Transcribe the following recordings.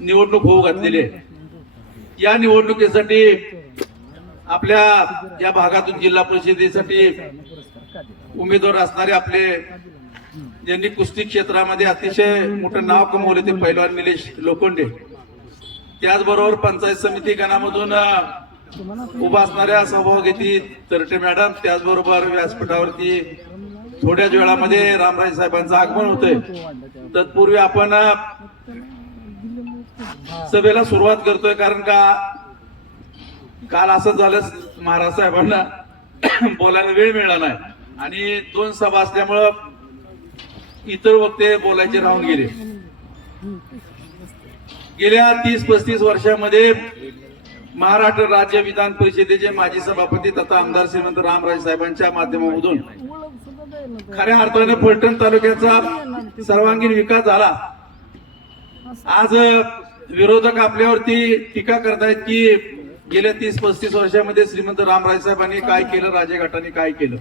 निवडणूक होऊ घातलेली आहे. या निवडणुकीसाठी आपल्या या भागातून जिल्हा परिषदेसाठी उमेदवार असणारे आपले ज्यांनी कुस्ती क्षेत्रामध्ये अतिशय मोठं नाव कमवले ते पैलवान निलेश लोखंडे, त्याचबरोबर पंचायत समिती गणामधून उभा असणाऱ्या सभापती तरटे मॅडम, त्याचबरोबर व्यासपीठावरती थोड्याच वेळामध्ये रामराजे साहेबांचं आगमन होतंय. तत्पूर्वी आपण सभेला सुरुवात करतोय, कारण का काल असं झालं महाराज साहेबांना बोलायला वेळ मिळाला नाही आणि 2 सभा असल्यामुळं इतर वक्ते बोलायचे राहून गेले. गेल्या 30-35 वर्षामध्ये महाराष्ट्र राज्य विधान परिषदेचे माजी सभापती तथा आमदार श्रीमंत रामराजे साहेबांच्या माध्यमातून खऱ्या अर्थाने फलटण तालुक्याचा सर्वांगीण विकास झाला. आज विरोधक आपल्यावरती टीका करतायत की गेल्या 30-35 वर्षामध्ये श्रीमंत रामराजे साहेबांनी काय केलं, राजेघाटांनी काय केलं.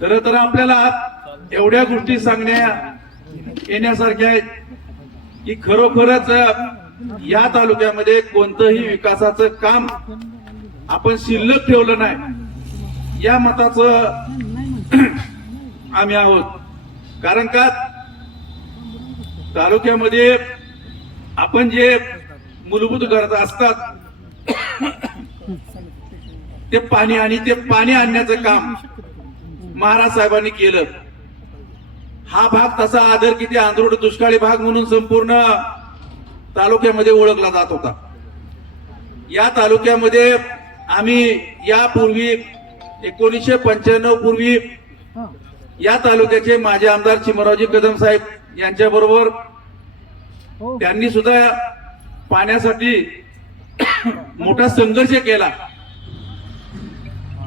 खरं तर आपल्याला एवढ्या गोष्टी सांगण्या येण्यासारख्या आहेत की खरोखरच या तालुक्यामध्ये कोणतंही विकासाचं काम आपण शिल्लक ठेवलं नाही, या मताचं आम्ही आहोत. कारण का तालुक्यामध्ये आपण जे मूलभूत गरजा असतात ते पाणी आणि ते पाणी आणण्याचं काम महाराज साहेबांनी केलं. हा भाग तसा आदर किती आंध्रोड दुष्काळी भाग म्हणून संपूर्ण तालुक्यामध्ये ओळखला जात होता. या तालुक्यामध्ये आम्ही यापूर्वी 1995 पूर्वी या तालुक्याचे माजी आमदार चिमरावजी कदम साहेब यांच्या बरोबर त्यांनी सुद्धा पाण्यासाठी मोठा संघर्ष केला.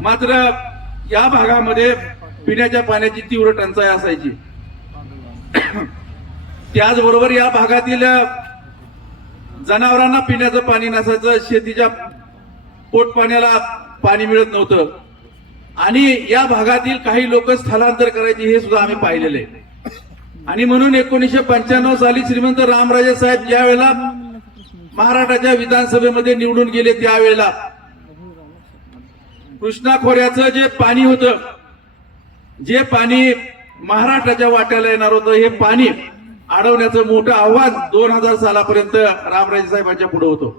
मात्र या भागामध्ये पिण्याच्या पाण्याची तीव्र टंचाई असायची. त्याचबरोबर या भागातील जनावरांना पिण्याचं पाणी नसायचं, शेतीच्या पोट पाण्याला पाणी मिळत नव्हतं आणि या भागातील काही लोक स्थलांतर करायचे हे सुद्धा आम्ही पाहिलेले. आणि म्हणून 1995 साली श्रीमंत रामराजे साहेब ज्या वेळेला महाराष्ट्राच्या विधानसभेमध्ये निवडून गेले त्यावेळेला कृष्णा खोऱ्याचं जे पाणी होतं, जे पाणी महाराष्ट्राच्या वाट्याला येणार होतं, हे पाणी अडवण्याचं मोठं आव्हान 2000 सालापर्यंत रामराजे साहेबांच्या पुढे होतं.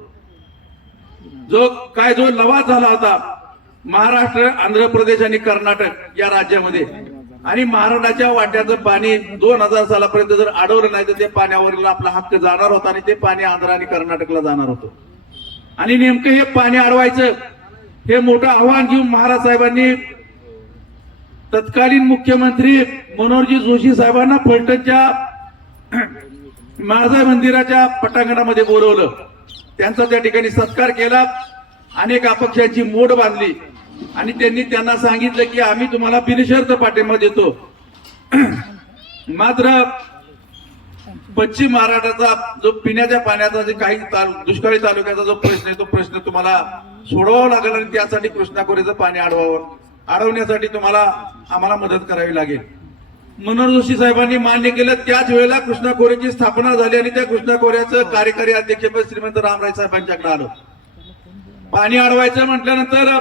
जो लवाद झाला होता महाराष्ट्र, आंध्र प्रदेश आणि कर्नाटक या राज्यामध्ये, आणि महाराष्ट्राच्या वाट्याचं पाणी 2000 सालापर्यंत जर अडवलं नाही तर ते पाण्यावरील आपला हक्क जाणार होता आणि ते पाणी आंध्र आणि कर्नाटकला जाणार होतं. आणि नेमकं हे पाणी अडवायचं हे मोठं आव्हान घेऊन महाराज साहेबांनी तत्कालीन मुख्यमंत्री मनोहरजी जोशी साहेबांना फलटणच्या माळसाहेब मंदिराच्या पटांगणामध्ये बोलवलं. त्यांचा त्या ठिकाणी सत्कार केला, अनेक अपक्षांची मोड बांधली आणि त्यांना सांगितलं की आम्ही तुम्हाला बिनशर्त पाठिंबा देतो. मात्र पश्चिम महाराष्ट्राचा जो पिण्याच्या पाण्याचा जे काही दुष्काळी तालुक्याचा जो प्रश्न आहे तो प्रश्न तुम्हाला सोडवावा लागेल आणि त्यासाठी कृष्णा खोऱ्याचं पाणी अडवण्यासाठी तुम्हाला आम्हाला मदत करावी लागेल. मनोहर जोशी साहेबांनी मान्य केलं. त्याच वेळेला कृष्णा खोऱ्याची स्थापना झाली आणि त्या कृष्णा खोऱ्याचं कार्यकारी अध्यक्षपद श्रीमंत रामराजे साहेबांच्याकडे आलं. पाणी अडवायचं म्हटल्यानंतर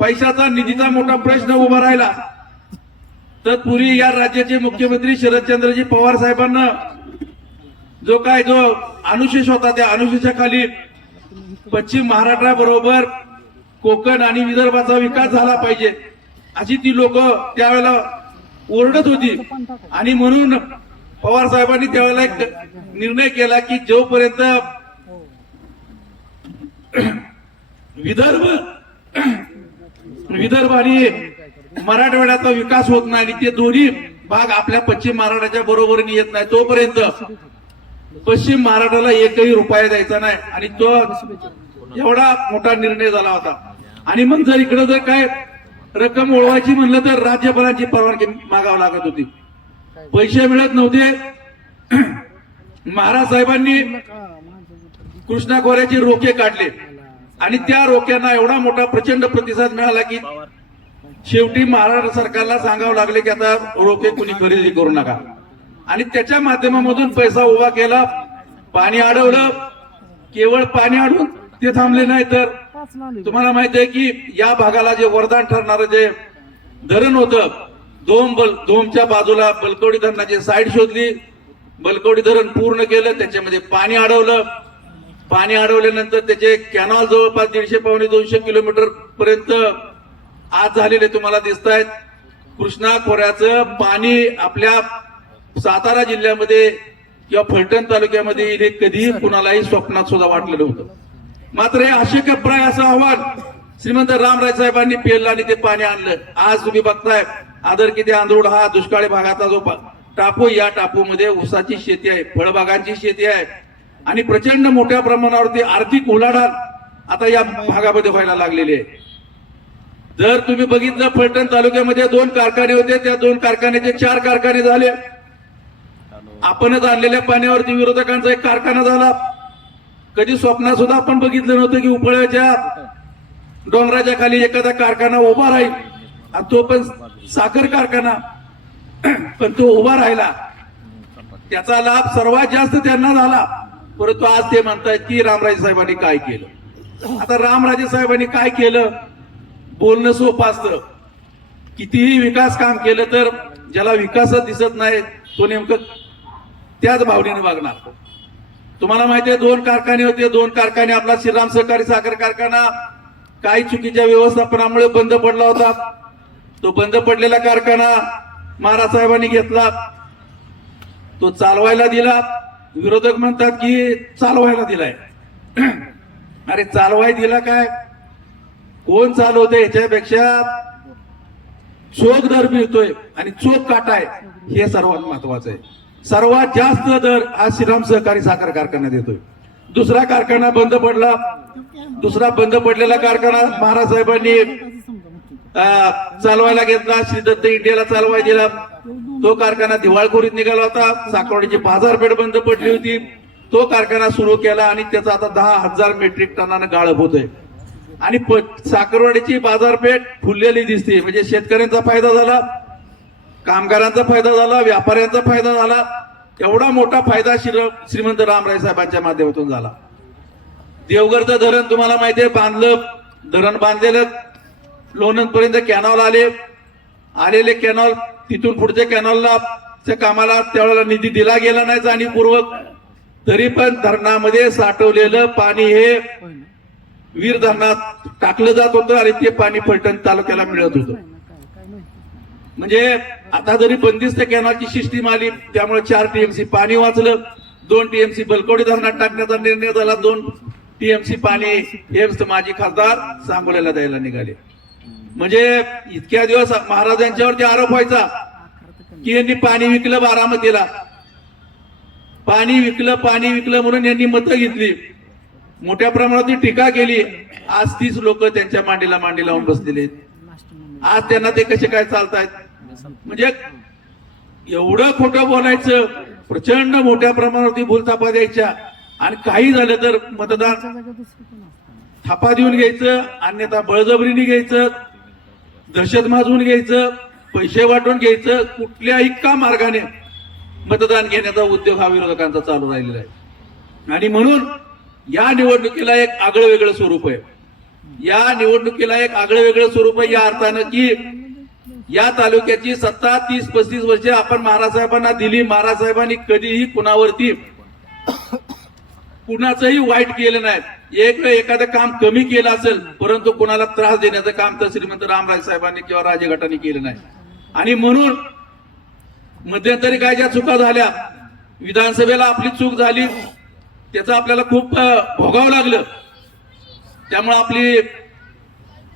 पैशाचा, निधीचा मोठा प्रश्न उभा राहिला. तत्पूर्वी या राज्याचे मुख्यमंत्री शरदचंद्रजी पवार साहेबांना जो अनुशेष होता त्या अनुशेषाखाली पश्चिम महाराष्ट्राबरोबर कोकण आणि विदर्भाचा विकास झाला पाहिजे अशी ती लोक त्यावेळेला ओरडत होती. आणि म्हणून पवार साहेबांनी त्यावेळेला एक निर्णय केला की जोपर्यंत विदर्भ आणि मराठवाड्याचा विकास होत नाही आणि ते दोन्ही भाग आपल्या पश्चिम महाराष्ट्राच्या बरोबरीने येत नाही तोपर्यंत पश्चिम महाराष्ट्राला एकही रुपया द्यायचा नाही. आणि तो एवढा मोठा निर्णय झाला होता. आणि मग जर इकडे जर काय रक्कम ओळवायची म्हणलं तर राज्यपालांची परवानगी मागावी लागत होती, पैसे मिळत नव्हते. महाराज साहेबांनी कृष्णा खोऱ्याचे रोखे काढले आणि त्या रोख्यांना एवढा मोठा प्रचंड प्रतिसाद मिळाला की शेवटी महाराष्ट्र सरकारला सांगावं लागले की आता रोखे कुणी खरेदी करू नका. आणि त्याच्या माध्यमामधून पैसा उभा केला पाणी अडवलं, केवळ पाणी अडवून ते थांबले नाही, तर तुम्हाला माहिती आहे की या भागाला जे वरदान ठरणारं जे धरण होतं, दोमच्या बाजूला बलकवडी धरणाची साईड शोधली, बलकवडी धरण पूर्ण केलं, त्याच्यामध्ये पाणी अडवलं. पाणी अडवल्यानंतर त्याचे कॅनॉल जवळपास 150-200 किलोमीटर पर्यंत आज झालेले तुम्हाला दिसत आहेत. कृष्णा खोऱ्याचं पाणी आपल्या सातारा जिल्ह्यामध्ये किंवा फलटण तालुक्यामध्ये येईल हे कधीही कुणालाही स्वप्नात सुद्धा वाटलेलं होतं. मात्र हे अशक्यप्राय असं आव्हान श्रीमंत रामराय साहेबांनी पेललं आणि ते पाणी आणलं. आज तुम्ही बघताय आदरकीते आंधरुड हा दुष्काळी भागाचा जो टापू, या टापूमध्ये ऊसाची शेती आहे, फळबागांची शेती आहे आणि प्रचंड मोठ्या प्रमाणावरती आर्थिक उलाढाल आता या भागामध्ये व्हायला लागलेली आहे. जर तुम्ही बघितलं फलटण तालुक्यामध्ये 2 कारखाने होते, त्या 2 कारखान्याचे 4 कारखाने झाले. आपणच आणलेल्या पाण्यावरती विरोधकांचा एक कारखाना झाला. कधी स्वप्नात सुद्धा आपण बघितलं नव्हतं की उपळ्याच्या डोंगराच्या खाली एखादा कारखाना उभा राहील, आणि तो पण साखर कारखाना, पण तो उभा राहिला. त्याचा लाभ सर्वात जास्त त्यांना झाला. परंतु आज ते म्हणतायत की रामराजे साहेबांनी काय केलं. आता रामराजे साहेबांनी काय केलं बोलणं सोपं असतं. कितीही विकास काम केलं तर ज्याला विकासच दिसत नाही तो नेमकं त्याच भावनेने वागणार. तुम्हाला माहिती आहे 2 कारखाने होते, 2 कारखाने, आपला श्रीराम सहकारी साखर कारखाना काही चुकीच्या व्यवस्थापनामुळे बंद पडला होता. तो बंद पडलेला कारखाना महाराज साहेबांनी घेतला, तो चालवायला दिला. विरोधक म्हणतात की चालवायला दिलाय. अरे चालवाय दिला काय, कोण चालवते, याच्यापेक्षा चोख दर मिळतोय आणि चोख काटा आहे हे सर्वात महत्वाचं आहे. सर्वात जास्त दर हा श्रीराम सहकारी साखर कारखाना देतोय. दुसरा कारखाना बंद पडला, दुसरा बंद पडलेला कारखाना महाराज साहेबांनी चालवायला घेतला, श्रीदत्त इंडियाला चालवायला दिला. तो कारखाना दिवाळखोरीत निघाला होता, साखरवाडीची बाजारपेठ बंद पडली होती. तो कारखाना सुरू केला आणि त्याचा आता 10,000 मेट्रिक टनानं गाळप होतोय आणि साखरवाडीची बाजारपेठ फुललेली दिसते. म्हणजे शेतकऱ्यांचा फायदा झाला, कामगारांचा फायदा झाला, व्यापाऱ्यांचा फायदा झाला. एवढा मोठा फायदा श्रीमंत रामराय साहेबांच्या माध्यमातून झाला. देवगडचं धरण तुम्हाला माहिती आहे, बांधलं, धरण बांधलेलं, लोणंद पर्यंत कॅनॉल आलेले कॅनॉल, तिथून पुढच्या कॅनॉलला त्या कामाला त्यावेळेला निधी दिला गेला नाही जाणीवपूर्वक. तरी पण धरणामध्ये साठवलेलं पाणी हे वीर धरणात टाकलं जात होतं आणि ते पाणी फलटण तालुक्याला मिळत होतं. म्हणजे आता जरी बंदिस्त कॅनॉलची सिस्टीम आली त्यामुळे 4 TMC पाणी वाचलं. 2 TMC बलकवडी धरणात टाकण्याचा निर्णय झाला. 2 TMC पाणी हे माजी खासदार सांगोल्याला द्यायला निघाले. म्हणजे इतक्या दिवस महाराजांच्यावरती आरोप व्हायचा की यांनी पाणी विकलं बारामतीला, पाणी विकलं म्हणून यांनी मतं घेतली, मोठ्या प्रमाणात टीका केली. आज 30 लोक त्यांच्या मांडीला मांडी लावून बसलेले. आज त्यांना ते कसे काय चालतायत. म्हणजे एवढं खोटं बोलायचं, प्रचंड मोठ्या प्रमाणावरती भूलथापा द्यायच्या आणि काही झालं तर मतदान थापा देऊन घ्यायचं, अन्यथा बळजबरीने घ्यायचं, दहशत माजवून घ्यायचं, पैसे वाटून घ्यायचं. कुठल्याही का मार्गाने मतदान घेण्याचा उद्योग हा विरोधकांचा चालू राहिलेला आहे. आणि म्हणून या निवडणुकीला एक आगळं वेगळं स्वरूप आहे. या निवडणुकीला एक आगळं वेगळं स्वरूप आहे या अर्थानं की या तालुक्याची सत्ता 30-35 वर्ष आपण महाराज साहेबांना दिली. महाराज साहेबांनी कधीही कुणावरती कुणाचंही वाईट केलं नाही. एक वेळ एखादं काम कमी केलं असेल परंतु कुणाला त्रास देण्याचं काम तर श्रीमंत रामराज साहेबांनी किंवा राजगटाने केलं नाही. आणि म्हणून मध्यंतरी काय ज्या चुका झाल्या, विधानसभेला आपली चूक झाली, त्याचं आपल्याला खूप भोगावं लागलं. त्यामुळे आपली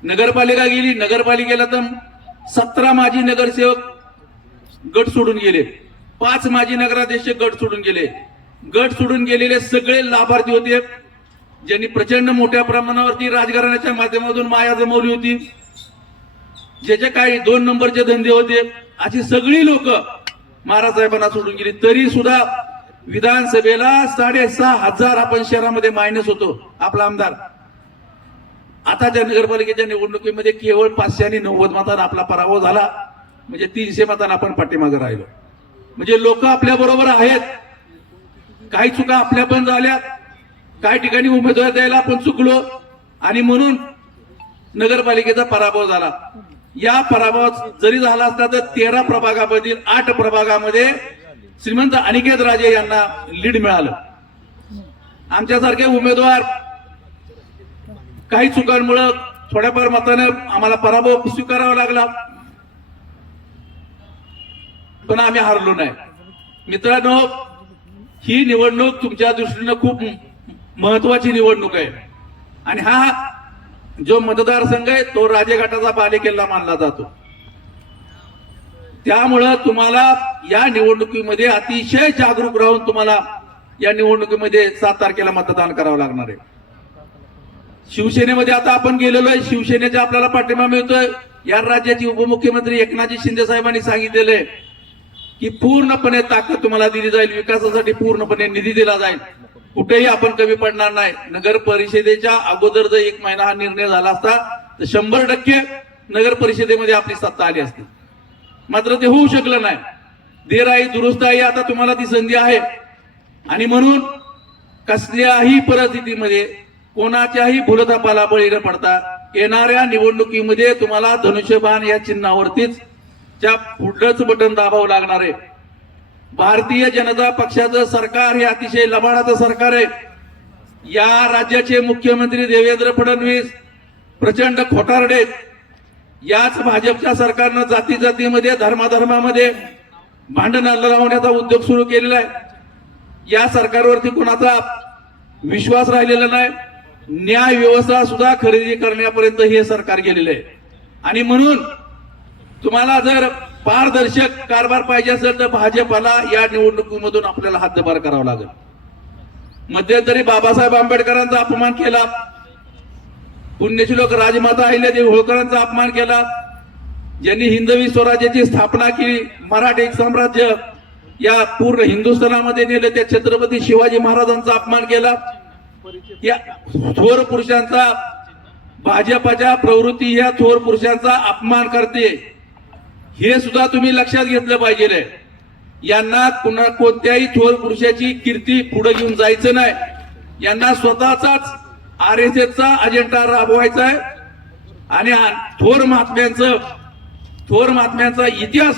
नगरपालिका गेली. नगरपालिकेला तर 17 माजी नगरसेवक गट सोडून गेले, 5 माजी नगराध्यक्ष गट सोडून गेले. गट सोडून गेलेले सगळे लाभार्थी होते ज्यांनी प्रचंड मोठ्या प्रमाणावरती राजकारणाच्या माध्यमातून माया जमवली होती, ज्याचे काही 2 नंबरचे धंदे होते, अशी सगळी लोक महाराज साहेबांना सोडून गेली. तरी सुद्धा विधानसभेला 6,500 आपण शहरामध्ये मायनस होतो आपला आमदार. आताच्या नगरपालिकेच्या निवडणुकीमध्ये केवळ 590 मतांना आपला पराभव झाला. म्हणजे 300 मतांना आपण पाठीमागे राहिलो. म्हणजे लोक आपल्या बरोबर आहेत. काही चुका आपल्या पण झाल्या, काही ठिकाणी उमेदवार द्यायला आपण चुकलो आणि म्हणून नगरपालिकेचा पराभव झाला. या पराभव जरी झाला असता तर 13 प्रभागामधील 8 प्रभागामध्ये श्रीमंत अनिकेत राजे यांना लीड मिळालं. आमच्यासारखे उमेदवार काही चुकांमुळे थोड्याफार मताने आम्हाला पराभव स्वीकारावा लागला, पण आम्ही हारलो नाही. मित्रांनो, ही निवडणूक तुमच्या दृष्टीनं खूप महत्वाची निवडणूक आहे आणि हा जो मतदारसंघ आहे तो राजेघाटाचा बालेकिल्ला मानला जातो. त्यामुळं तुम्हाला या निवडणुकीमध्ये अतिशय जागरूक राहून तुम्हाला या निवडणुकीमध्ये 7 तारखेला मतदान करावं लागणार आहे. शिवसेनेमध्ये आता आपण गेलेलो आहे, शिवसेनेचा आपल्याला पाठिंबा मिळतोय. या राज्याचे उपमुख्यमंत्री एकनाथजी शिंदे साहेबांनी सांगितलेलं आहे की पूर्णपणे ताकद तुम्हाला दिली जाईल, विकासासाठी पूर्णपणे निधी दिला जाईल, कुठेही आपण कमी पडणार नाही. नगर परिषदेच्या अगोदर जर 1 महिना हा निर्णय झाला असता तर 100% नगर परिषदेमध्ये आपली सत्ता आली असती. मात्र ते होऊ शकलं नाही. देर आई दुरुस्त आई, आता तुम्हाला ती संधी आहे आणि म्हणून कसल्याही परिस्थितीमध्ये कोणाच्याही भूलथापाला बळी न पडता येणाऱ्या निवडणुकीमध्ये तुम्हाला धनुष्यबाण या चिन्हावरतीच त्या पुढलंच बटन दाबावं लागणार आहे. भारतीय जनता पक्षाचं सरकार हे अतिशय लबाडाचं सरकार आहे. या राज्याचे मुख्यमंत्री देवेंद्र फडणवीस प्रचंड खोटारडे. याच भाजपच्या सरकारनं जाती जातीमध्ये धर्माधर्मामध्ये भांडण लावण्याचा उद्योग सुरू केलेला आहे. या सरकारवरती कोणाचा विश्वास राहिलेला नाही. न्याय व्यवस्था सुद्धा खरेदी करण्यापर्यंत हे सरकार गेलेलं आहे आणि म्हणून तुम्हाला जर पारदर्शक कारभार पाहिजे असेल तर भाजपला या निवडणुकीमधून आपल्याला हद्दपार करावं लागेल. मध्यंतरी बाबासाहेब आंबेडकरांचा अपमान केला, पुण्यश्लोक राजमाता अहिल्यादेवी होळकरांचा अपमान केला, ज्यांनी हिंदवी स्वराज्याची स्थापना केली, मराठी साम्राज्य या पूर्ण हिंदुस्थानामध्ये नेलं, त्या छत्रपती शिवाजी महाराजांचा अपमान केला. या थोर पुरुषांचा, भाजपाच्या प्रवृत्ती या थोर पुरुषांचा अपमान करते, हे सुद्धा तुम्ही लक्षात घेतलं पाहिजे. यांना कोणत्याही थोर पुरुषाची कीर्ती पुढे घेऊन जायचं नाही. यांना स्वतःचाच RSSचा अजेंडा राबवायचा आहे आणि थोर महात्म्यांचा इतिहास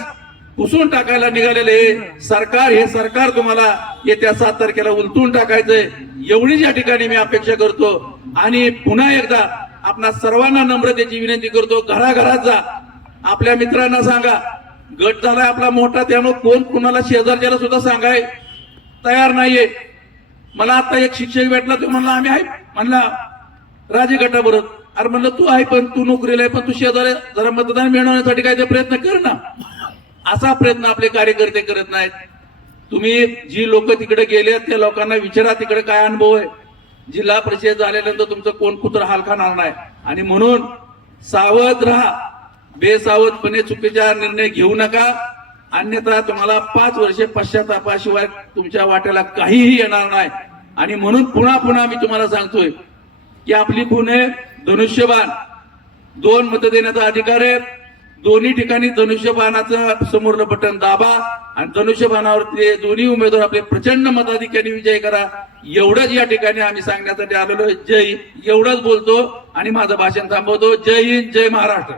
पुसून टाकायला निघालेलं हे सरकार तुम्हाला येत्या 7 तारखेला उलटून टाकायचंय, एवढीच या ठिकाणी मी अपेक्षा करतो. आणि पुन्हा एकदा आपणा सर्वांना नम्रतेची विनंती करतो, घराघरात जा, आपल्या मित्रांना सांगा. गट झालाय आपला मोठा, त्यामुळे कोण कुणाला शेजारच्याला सुद्धा सांगाय तयार नाहीये. मला आता एक शिक्षक भेटला, तो म्हणला आम्ही आहे, म्हणला राजे गटाबरोबर. अरे म्हणलं तू आहे पण तू नोकरीला आहे, पण तू शेजारी जरा मतदान मिळवण्यासाठी काय ते प्रयत्न कर ना. असा प्रयत्न आपले कार्यकर्ते करत नाहीत. तुम्ही जी लोक तिकडे गेले त्या लोकांना विचारा तिकडे काय अनुभव आहे. जिल्हा परिषद झाल्यानंतर तुमचं कोण कुत्र हाल खाणार नाही आणि म्हणून सावध राहा. बेसावधपणे चुकीचा निर्णय घेऊ नका, अन्यथा तुम्हाला 5 वर्षे पश्चातापाशिवाय तुमच्या वाट्याला काहीही येणार नाही. आणि म्हणून पुन्हा मी तुम्हाला सांगतोय की आपली खून आहे धनुष्यबाण. 2 मतं देण्याचा अधिकार आहे. दोन्ही ठिकाणी धनुष्यबाणाचं समोरलं बटन दाबा आणि धनुष्यबाणावरती दोन्ही उमेदवार आपले प्रचंड मताधिक्याने विजय करा. एवढंच या ठिकाणी आम्ही सांगण्यासाठी आलेलो. जय, एवढंच बोलतो आणि माझं भाषण थांबवतो. जय हिंद, जय महाराष्ट्र.